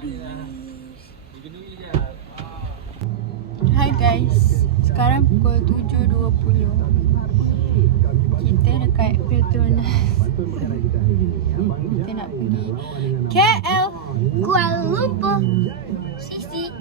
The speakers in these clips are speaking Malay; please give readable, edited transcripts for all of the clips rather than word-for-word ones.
Hai guys, sekarang pukul 7.20. Kita dekat Petronas. Kita nak pergi KL, Kuala Lumpur. Sisi.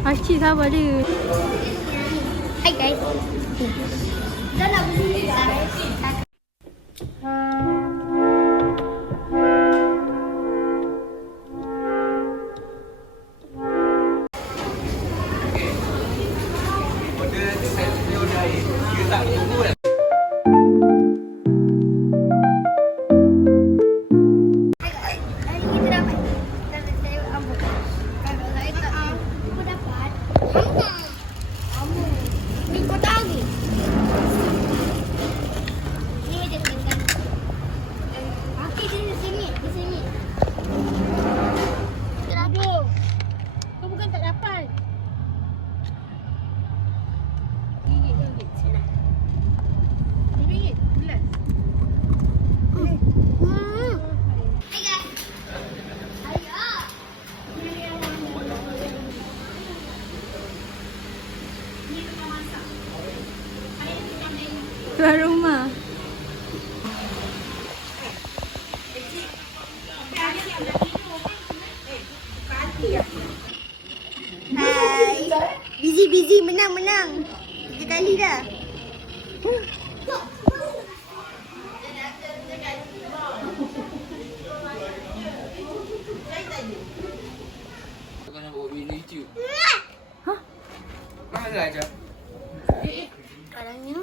Pakcik sabar dia. Hai guys. Dah nak beli guys. Tuan rumah. Hai. Busy menang. 3 kali dah. Kau nak buat video YouTube. Hah? Mana aja? Orangnya.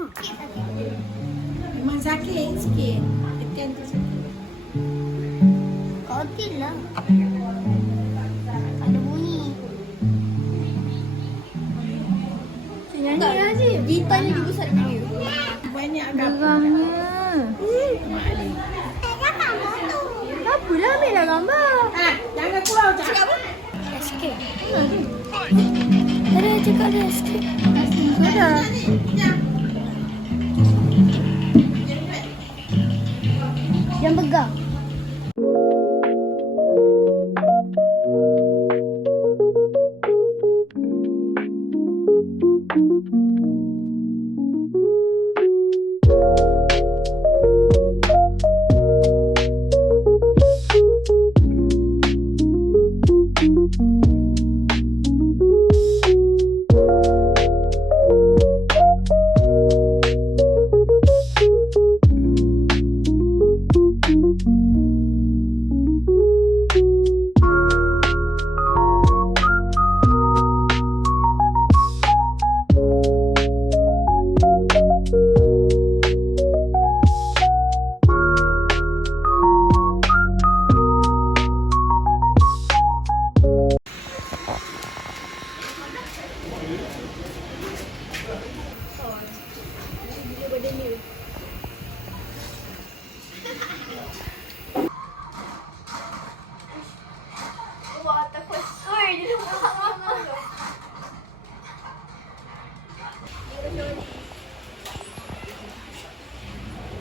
Memang sakit sikit. Tekan tu sakit. Kotil lah. Ada bunyi. Nyanyi aja. Gitar ni besar bunyi. Banyak agak. Gerangnya. Apalah, ambillah gambar. Jangan keluar tak. Cakap apa? Sikit. Ada cakap dia sikit. Sudah. Jangan pegang.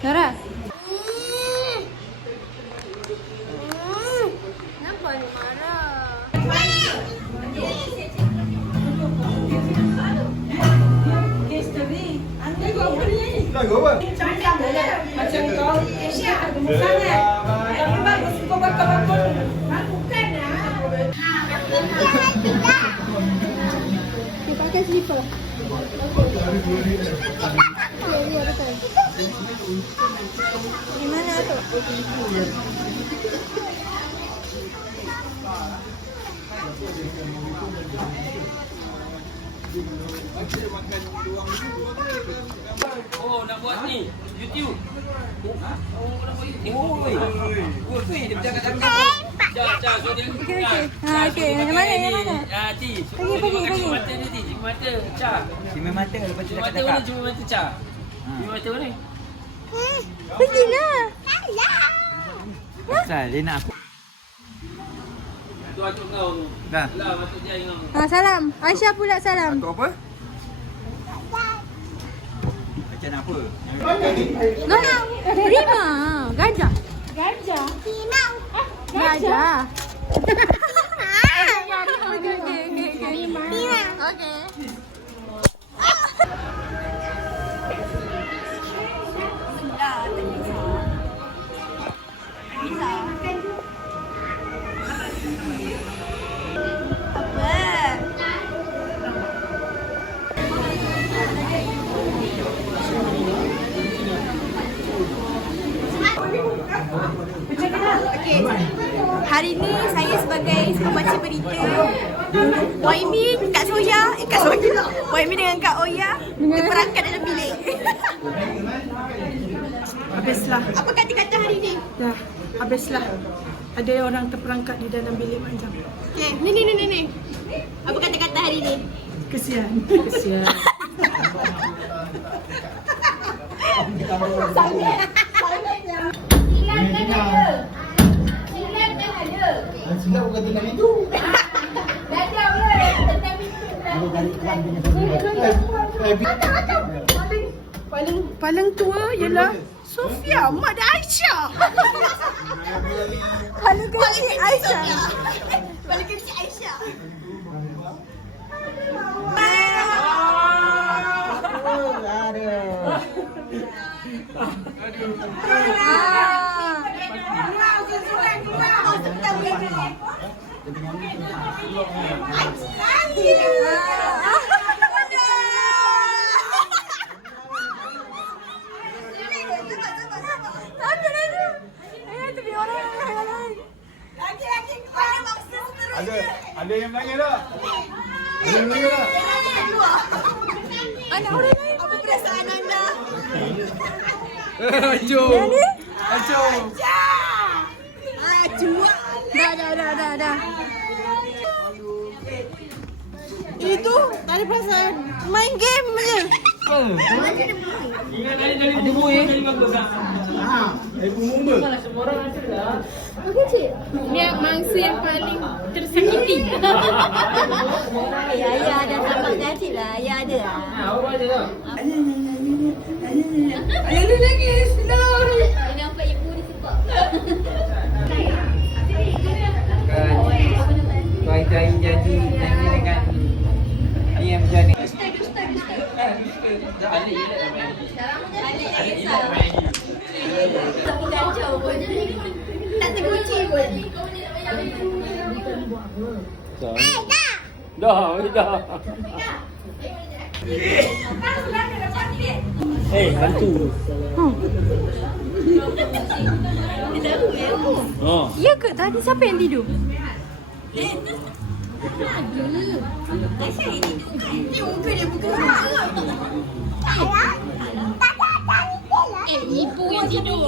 Zara. Kenapa ni marah? History. Anda kau beri. Macam kau. Siapa kamu sangat. Tapi bagus kau bakal. Bukan lah. Dia pakai slipper. Di mana tu? Oh, nak buat ni YouTube. Oh, nak buat YouTube. Oh, dia bercakap-cakap. Cak, so dia. Okey. Okey. Yang mana? Ti. Pergi. Mata dia, Cik mata. Cak. Cuma mata lepas tu Cuma dah mata cakap. mana? Cuma mata Cak. Cuma mata mana? Pergilah. Asal dia nak aku. Tu atuk kau tu. Dah. Lah, atuk dia dengan kau. Salam. Aisyah pula salam. Atuk apa? Macam apa? Nah, Rima. Gajah. Gajah. Gajah. Okay. Hari ni saya sebagai pembaca berita Waimi, Kak Soya, Waimi dengan Kak Oya terperangkap dalam bilik. Habislah. Apa kata-kata hari ni? Dah, habislah. Ada orang terperangkap di dalam bilik Mak Jam. Okay, ni. Apa kata-kata hari ni? Kesian. Silap bukan tentang itu. Paling tua ialah Sofia, mak dia Aisyah. Paling kecil Aisyah. Paling kecil Aisyah. Ada yang menangis tak? Ada yang menangis tak? Anak orang lain. Apa perasaan anda? Hancur. Hancur. Cuak. Dah. Itu tak ada perasaan. Main game je. Ingat ada buih. Ibu mumba. Dia mangsa yang paling tersakiti. Ayah ada tambah cantik lah. Ayah ada lah. Awak ada tak? Ayah dia nangis. Dia nampak ibu ni suka. Tuan-tuan janji nyanyi dengan ayam macam ni. Dah alik je dah main. Alik je dah main lagi. Tapi kacau pun. Tak terkunci pun. Dah. Hantu. Oh. Ya ke? Tadi siapa yang tidur? Ibu yang tidur.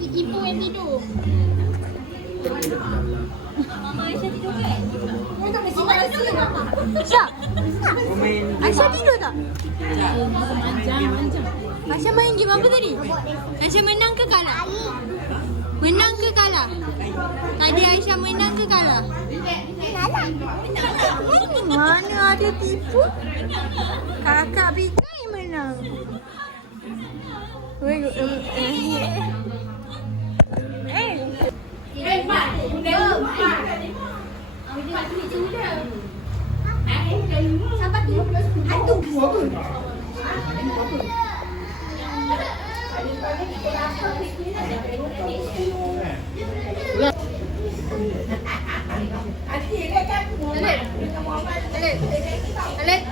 Ibu yang tidur. Mama Aisyah tidur kan? Mama Aisyah tidur tak? Aisyah? Aisyah tidur tak? Aisyah main game apa tadi? Aisyah menang ke kalah? Menang ke kalah? Tadi Aisyah menang ke kalah? Mana ada tipu? Kakak Bika yang menang. Sampai tu hantu. Alek.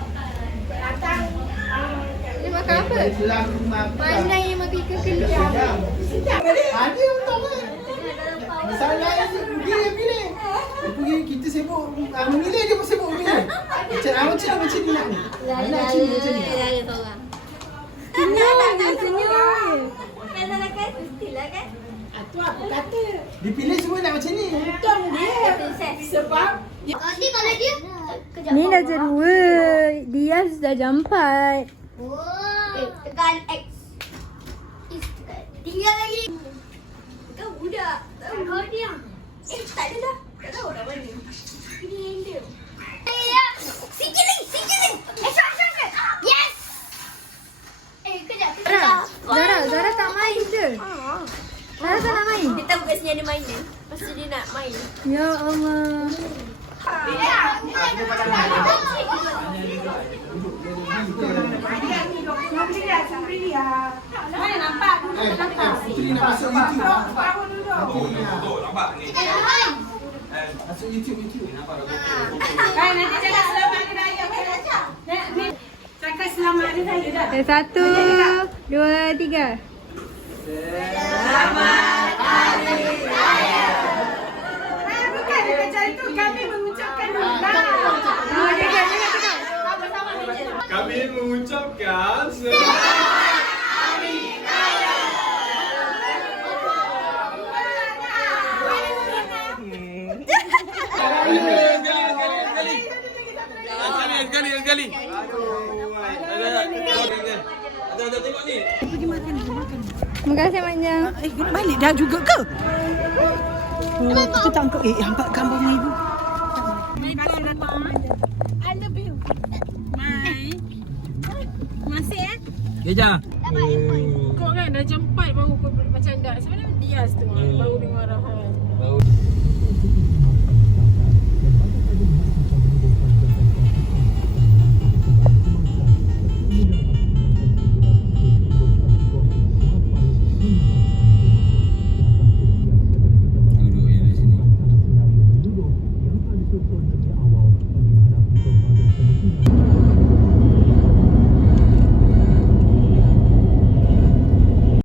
Ini makan apa? Mana yang makan ikan kencang? Ada untuk kan? Masalah pilih. Pergi kita sibuk memilih, dia pun sibuk memilih. Macam ni nak ni. Nak macam ni. Senyum. Kalau nak kan, mestilah kan? Tu apa kata? Dipilih semua nak macam ni. Untung dia. Sebab Nanti kalau dia Ni dah jam 2. Dia dah jam 4. tekan X. Tinggal lagi. Kau budak. Kau diam. Tak ada dah. Tak tahu dah mana. Ini yang dia. Sikit lagi. Action. Yes. Kejap. Zara tak main je. Zara tak nak main. Dia tahu kat sini ada mainan. Lepas tu dia nak main. Ya Allah. Mana nampak? Putri nak masuk YouTube. Nampak ni. Masuk YouTube. Kan nanti cakap selamat hari raya. Cakap selamat hari raya dah. 1, 2, 3. Bukan dia macam itu. Kami mengucapkan Kami mengucapkan selamat Sekali. Ada tengok ni. Terima kasih Manjang. balik dah juga ke? Kita tangkap. Nampak gambar ni ibu. I love you. Masih Keja. Kau kan dah jam 4 baru kau macam dah. Sebenarnya dia tu baru dengar